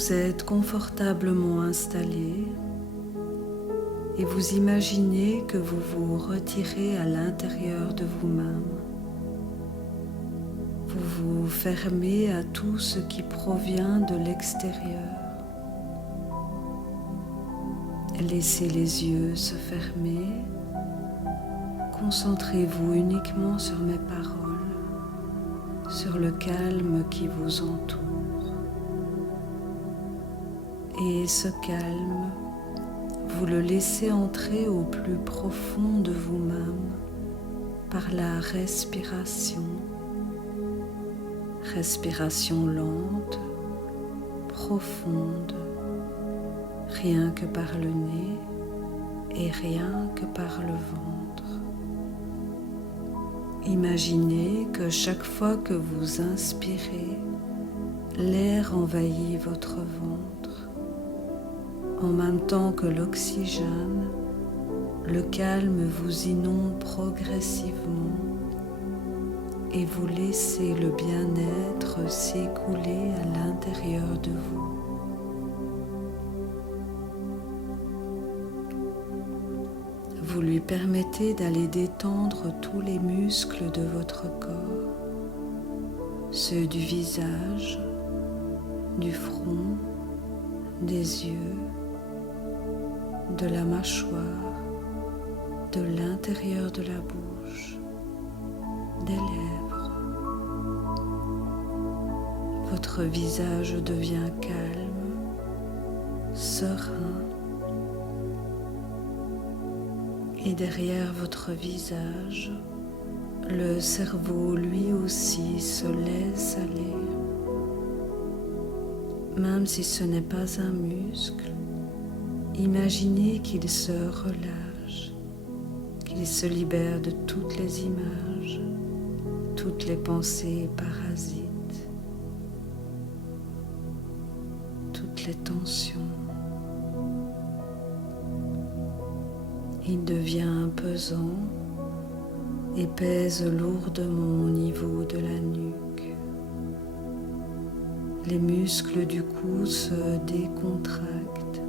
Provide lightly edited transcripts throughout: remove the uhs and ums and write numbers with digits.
Vous êtes confortablement installé et vous imaginez que vous vous retirez à l'intérieur de vous-même. Vous vous fermez à tout ce qui provient de l'extérieur. Laissez les yeux se fermer. Concentrez-vous uniquement sur mes paroles, sur le calme qui vous entoure. Et ce calme, vous le laissez entrer au plus profond de vous-même par la respiration. Respiration lente, profonde, rien que par le nez et rien que par le ventre. Imaginez que chaque fois que vous inspirez, l'air envahit votre ventre. En même temps que l'oxygène, le calme vous inonde progressivement et vous laissez le bien-être s'écouler à l'intérieur de vous. Vous lui permettez d'aller détendre tous les muscles de votre corps, ceux du visage, du front, des yeux, de la mâchoire, de l'intérieur de la bouche, des lèvres. Votre visage devient calme, serein, et derrière votre visage, le cerveau lui aussi se laisse aller. Même si ce n'est pas un muscle, imaginez qu'il se relâche, qu'il se libère de toutes les images, toutes les pensées parasites, toutes les tensions. Il devient pesant et pèse lourdement au niveau de la nuque. Les muscles du cou se décontractent,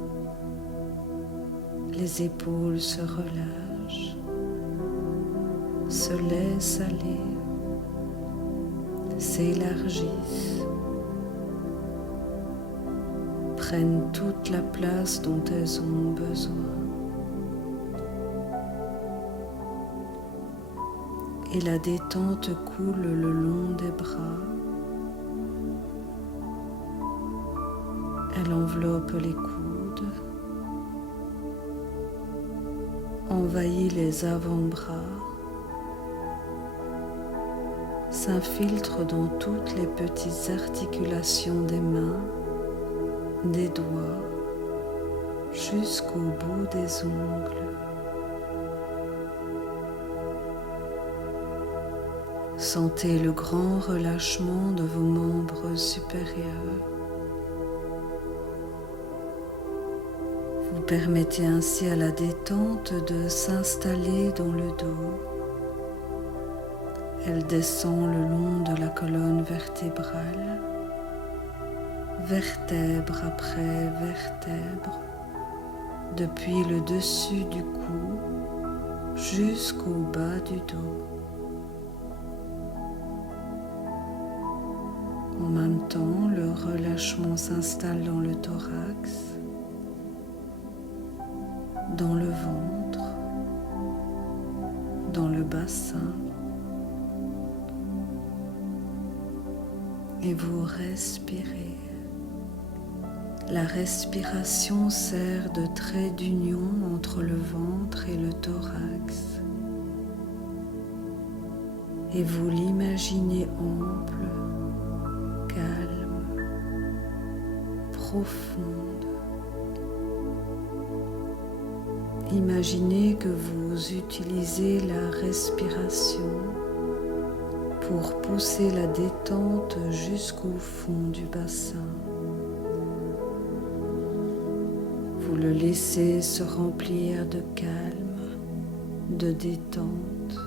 les épaules se relâchent, se laissent aller, s'élargissent, prennent toute la place dont elles ont besoin. Et la détente coule le long des bras. Elle enveloppe les coudes, envahit les avant-bras, s'infiltre dans toutes les petites articulations des mains, des doigts, jusqu'au bout des ongles. Sentez le grand relâchement de vos membres supérieurs. Vous permettez ainsi à la détente de s'installer dans le dos. Elle descend le long de la colonne vertébrale, vertèbre après vertèbre, depuis le dessus du cou jusqu'au bas du dos. En même temps, le relâchement s'installe dans le thorax, dans le ventre, dans le bassin, et vous respirez. La respiration sert de trait d'union entre le ventre et le thorax, et vous l'imaginez ample, calme, profonde. Imaginez que vous utilisez la respiration pour pousser la détente jusqu'au fond du bassin. Vous le laissez se remplir de calme, de détente,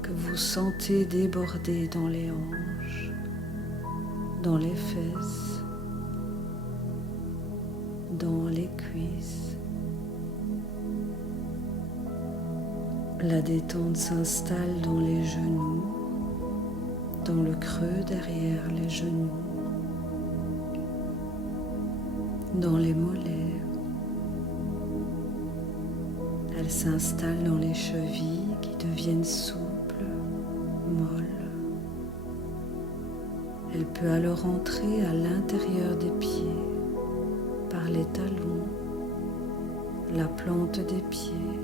que vous sentez déborder dans les hanches, dans les fesses, dans les cuisses. La détente s'installe dans les genoux, dans le creux derrière les genoux, dans les mollets. Elle s'installe dans les chevilles qui deviennent souples, molles. Elle peut alors entrer à l'intérieur des pieds, par les talons, la plante des pieds,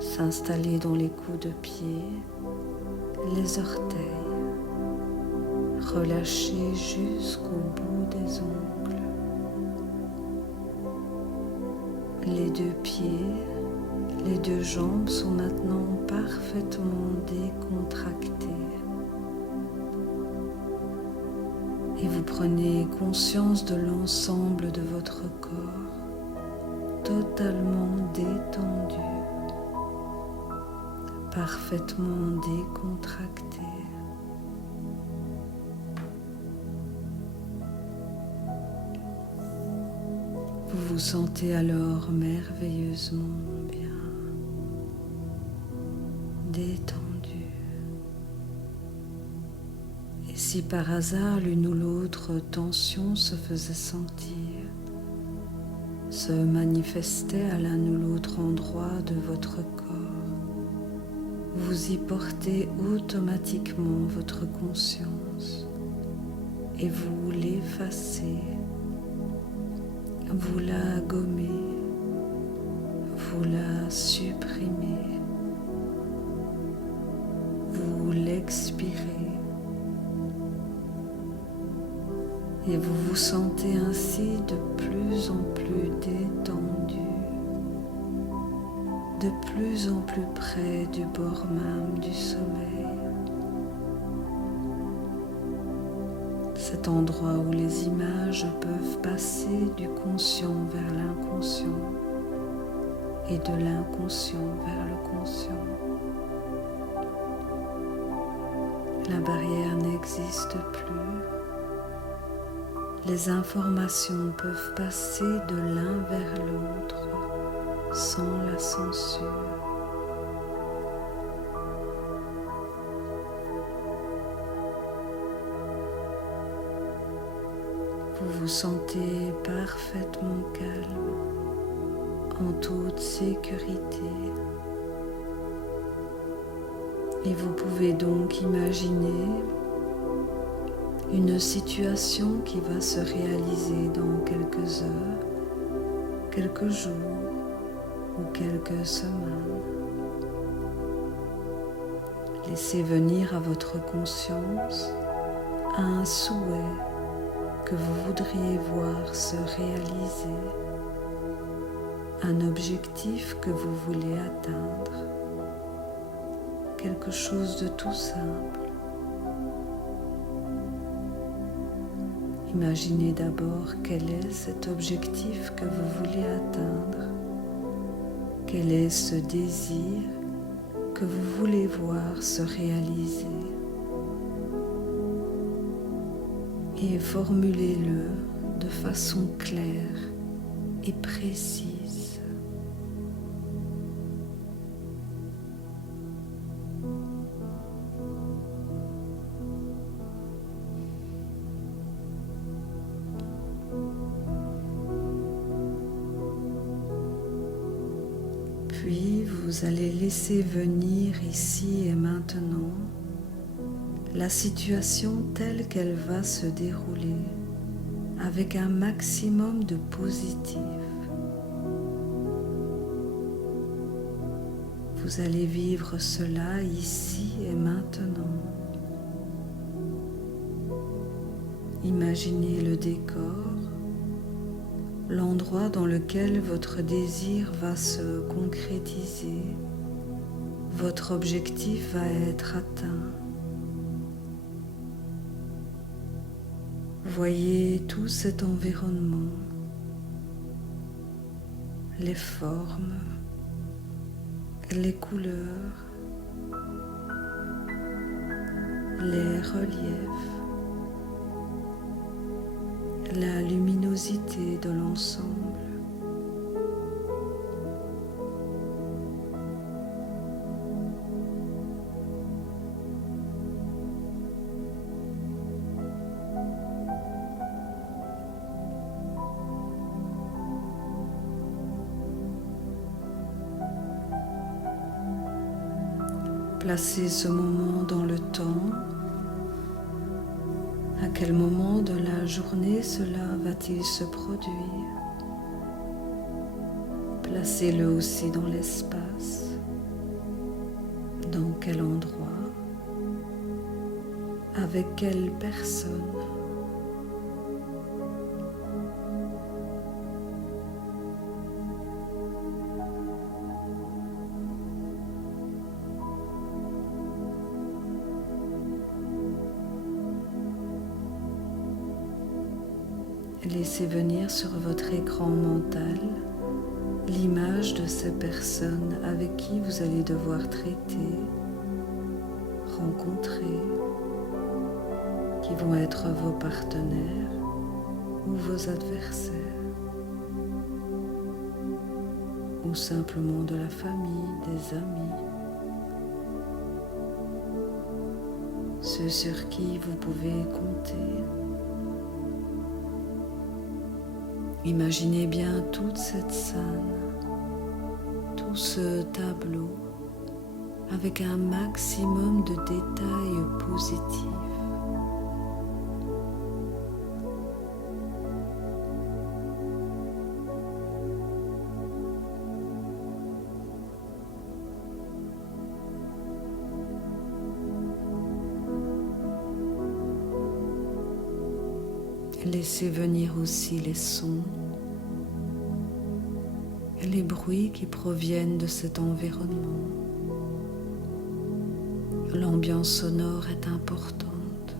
s'installer dans les coups de pied, les orteils, relâcher jusqu'au bout des ongles. Les deux pieds, les deux jambes sont maintenant parfaitement décontractées. Et vous prenez conscience de l'ensemble de votre corps, totalement détendu, parfaitement décontracté. Vous vous sentez alors merveilleusement bien, détendu. Et si par hasard l'une ou l'autre tension se faisait sentir, se manifestait à l'un ou l'autre endroit de votre corps, vous y portez automatiquement votre conscience et vous l'effacez, vous la gommez, vous la supprimez, vous l'expirez et vous vous sentez ainsi de plus en plus détendu, de plus en plus près du bord même du sommeil. Cet endroit où les images peuvent passer du conscient vers l'inconscient et de l'inconscient vers le conscient. La barrière n'existe plus. Les informations peuvent passer de l'un vers l'autre sans la censure. Vous vous sentez parfaitement calme, en toute sécurité. Et vous pouvez donc imaginer une situation qui va se réaliser dans quelques heures, quelques jours ou quelques semaines. Laissez venir à votre conscience un souhait que vous voudriez voir se réaliser, un objectif que vous voulez atteindre, quelque chose de tout simple. Imaginez d'abord quel est cet objectif que vous voulez atteindre, quel est ce désir que vous voulez voir se réaliser. Et formulez-le de façon claire et précise. Puis vous allez laisser venir ici et maintenant la situation telle qu'elle va se dérouler avec un maximum de positif. Vous allez vivre cela ici et maintenant. Imaginez le décor, l'endroit dans lequel votre désir va se concrétiser, votre objectif va être atteint. Voyez tout cet environnement, les formes, les couleurs, les reliefs, la luminosité de l'ensemble. Placez ce moment dans le temps. À quel moment de la journée cela va-t-il se produire? Placez-le aussi dans l'espace. Dans quel endroit? Avec quelle personne? Laissez venir sur votre écran mental l'image de ces personnes avec qui vous allez devoir traiter, rencontrer, qui vont être vos partenaires ou vos adversaires, ou simplement de la famille, des amis, ceux sur qui vous pouvez compter. Imaginez bien toute cette scène, tout ce tableau, avec un maximum de détails positifs. Laissez venir aussi les sons et les bruits qui proviennent de cet environnement. L'ambiance sonore est importante.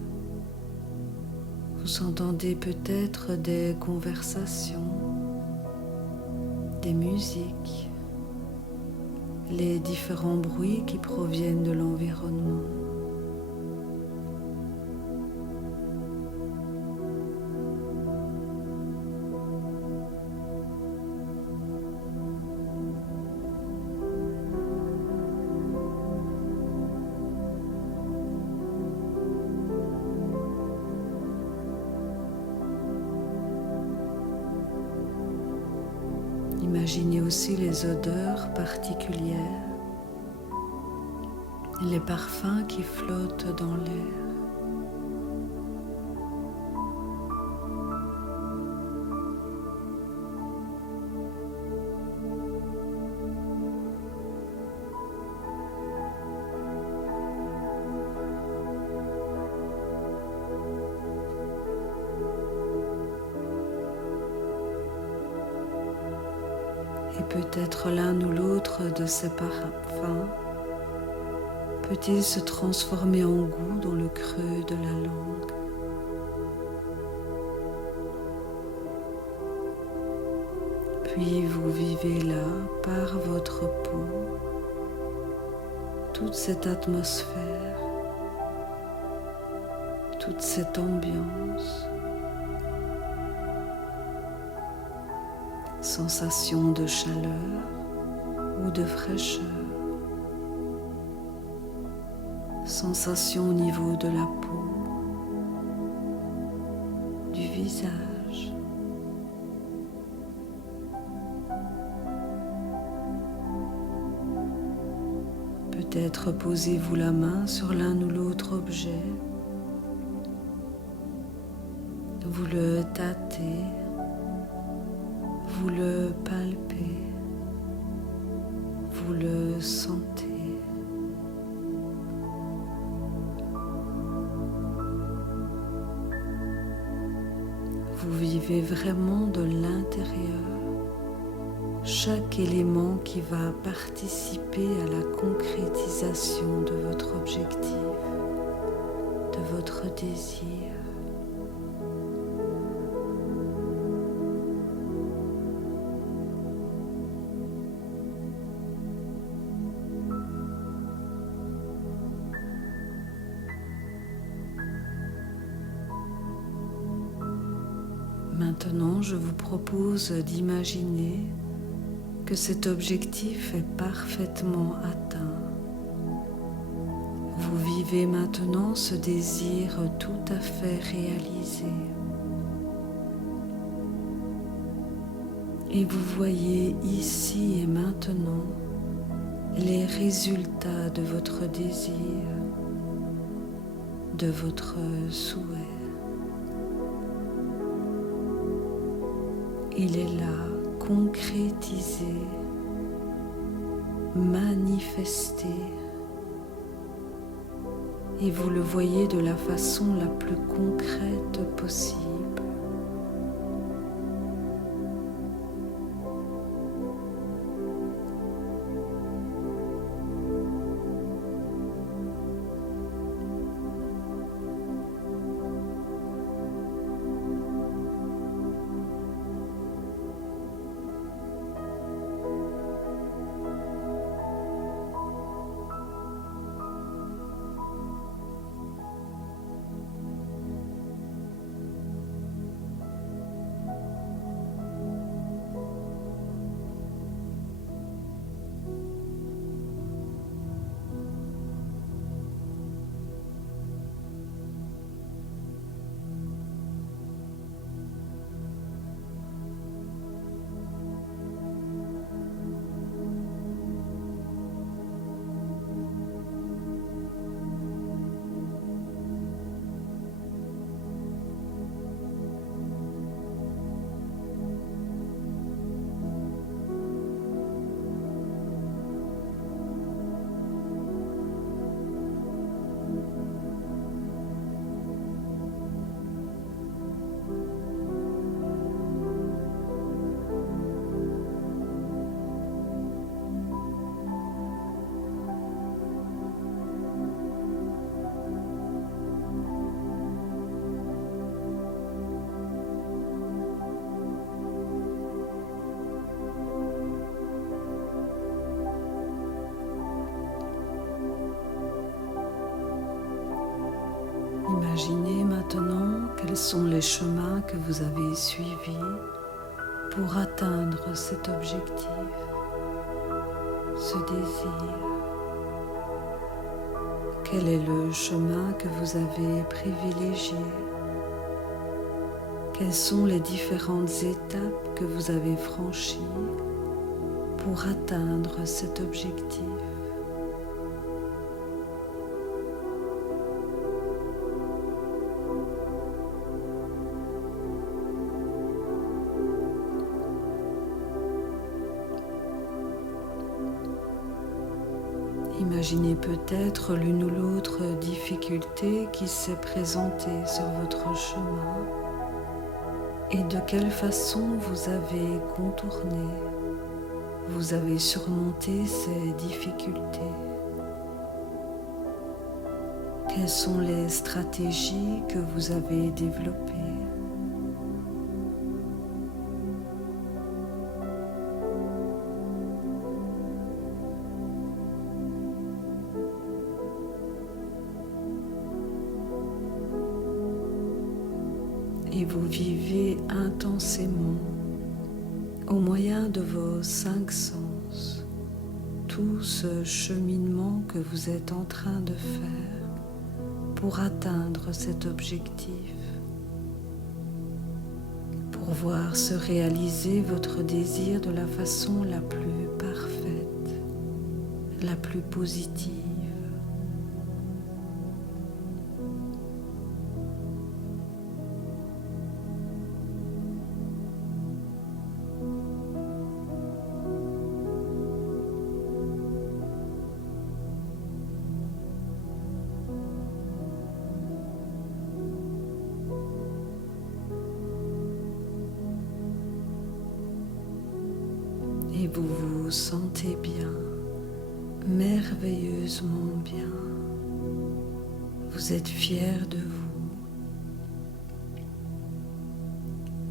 Vous entendez peut-être des conversations, des musiques, les différents bruits qui proviennent de l'environnement. Imaginez aussi les odeurs particulières, les parfums qui flottent dans l'air. Et peut-être l'un ou l'autre de ces parfums peut-il se transformer en goût dans le creux de la langue. Puis vous vivez là, par votre peau, toute cette atmosphère, toute cette ambiance. Sensation de chaleur ou de fraîcheur, sensation au niveau de la peau, du visage. Peut-être posez-vous la main sur l'un ou l'autre objet, vous le tâtez, vous le palpez, vous le sentez. Vous vivez vraiment de l'intérieur chaque élément qui va participer à la concrétisation de votre objectif, de votre désir. Maintenant, je vous propose d'imaginer que cet objectif est parfaitement atteint. Vous vivez maintenant ce désir tout à fait réalisé. Et vous voyez ici et maintenant les résultats de votre désir, de votre souhait. Il est là, concrétisé, manifesté, et vous le voyez de la façon la plus concrète possible. Imaginez maintenant quels sont les chemins que vous avez suivis pour atteindre cet objectif, ce désir. Quel est le chemin que vous avez privilégié? Quelles sont les différentes étapes que vous avez franchies pour atteindre cet objectif? Imaginez peut-être l'une ou l'autre difficulté qui s'est présentée sur votre chemin et de quelle façon vous avez contourné, vous avez surmonté ces difficultés. Quelles sont les stratégies que vous avez développées? Et vous vivez intensément, au moyen de vos 5 sens, tout ce cheminement que vous êtes en train de faire pour atteindre cet objectif, pour voir se réaliser votre désir de la façon la plus parfaite, la plus positive. Et vous vous sentez bien, merveilleusement bien. Vous êtes fier de vous,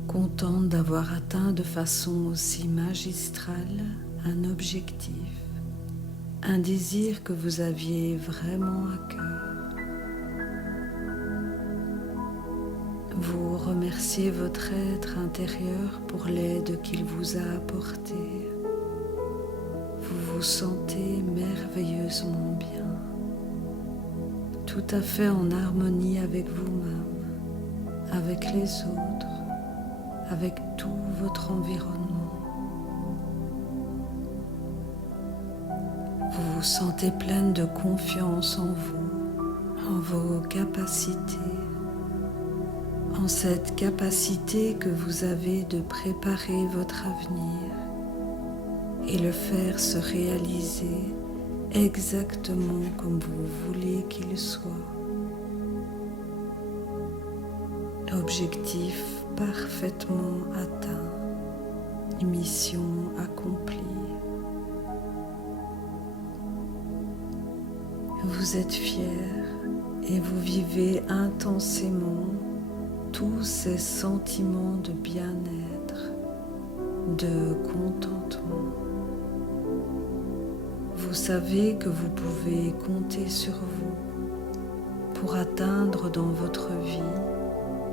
content d'avoir atteint de façon aussi magistrale un objectif, un désir que vous aviez vraiment à cœur. Vous remerciez votre être intérieur pour l'aide qu'il vous a apportée. Vous vous sentez merveilleusement bien, tout à fait en harmonie avec vous-même, avec les autres, avec tout votre environnement. Vous vous sentez pleine de confiance en vous, en vos capacités, en cette capacité que vous avez de préparer votre avenir et le faire se réaliser exactement comme vous voulez qu'il soit. Objectif parfaitement atteint, mission accomplie. Vous êtes fier et vous vivez intensément tous ces sentiments de bien-être, de contentement. Vous savez que vous pouvez compter sur vous pour atteindre dans votre vie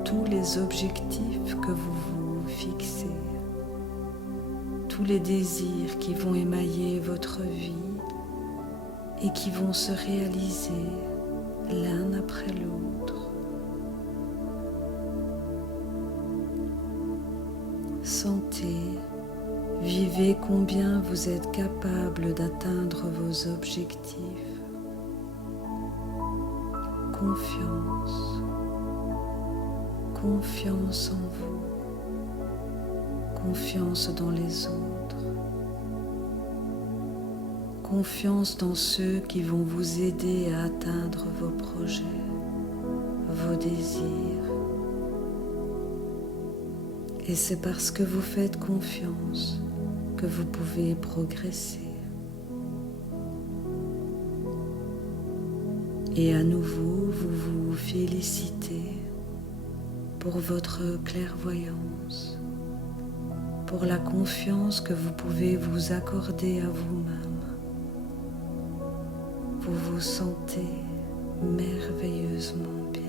tous les objectifs que vous vous fixez, tous les désirs qui vont émailler votre vie et qui vont se réaliser l'un après l'autre. Sentez, vivez combien vous êtes capable d'atteindre vos objectifs. Confiance, confiance en vous, confiance dans les autres, confiance dans ceux qui vont vous aider à atteindre vos projets, vos désirs. Et c'est parce que vous faites confiance que vous pouvez progresser. Et à nouveau, vous vous félicitez pour votre clairvoyance, pour la confiance que vous pouvez vous accorder à vous-même. Vous vous sentez merveilleusement bien.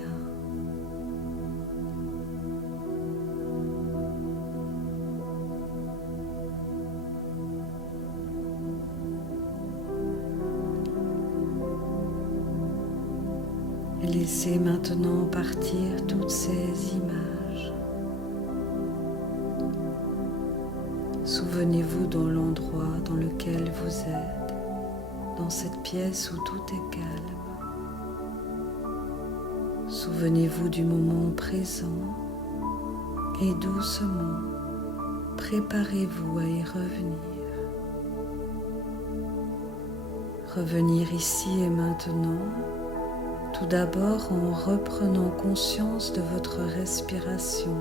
Laissez maintenant partir toutes ces images. Souvenez-vous dans l'endroit dans lequel vous êtes, dans cette pièce où tout est calme. Souvenez-vous du moment présent et doucement, préparez-vous à y revenir. Revenir ici et maintenant, tout d'abord en reprenant conscience de votre respiration.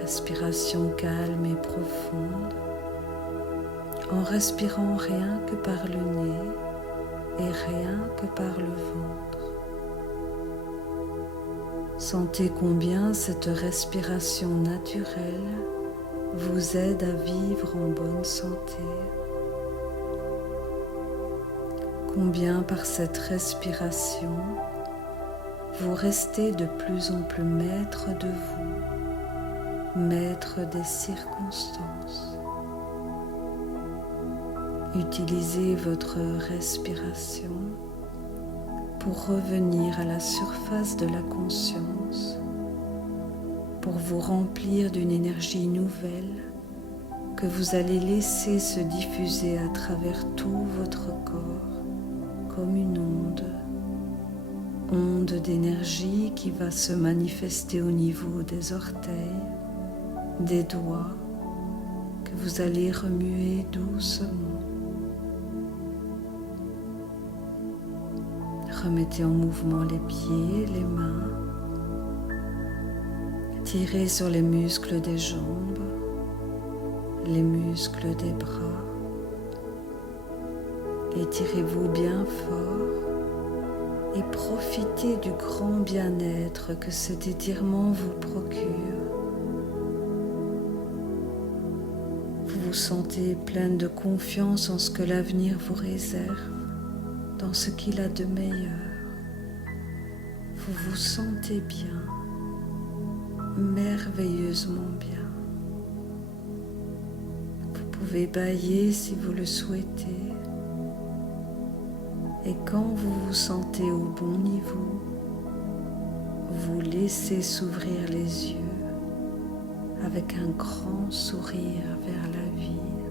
Respiration calme et profonde, en respirant rien que par le nez et rien que par le ventre. Sentez combien cette respiration naturelle vous aide à vivre en bonne santé. Combien par cette respiration, vous restez de plus en plus maître de vous, maître des circonstances. Utilisez votre respiration pour revenir à la surface de la conscience, pour vous remplir d'une énergie nouvelle que vous allez laisser se diffuser à travers tout votre corps comme une onde d'énergie qui va se manifester au niveau des orteils, des doigts, que vous allez remuer doucement. Remettez en mouvement les pieds, les mains. Tirez sur les muscles des jambes, les muscles des bras. Étirez-vous bien fort et profitez du grand bien-être que cet étirement vous procure. Vous vous sentez pleine de confiance en ce que l'avenir vous réserve, dans ce qu'il a de meilleur. Vous vous sentez bien, merveilleusement bien. Vous pouvez bâiller si vous le souhaitez. Et quand vous vous sentez au bon niveau, vous laissez s'ouvrir les yeux avec un grand sourire vers la vie.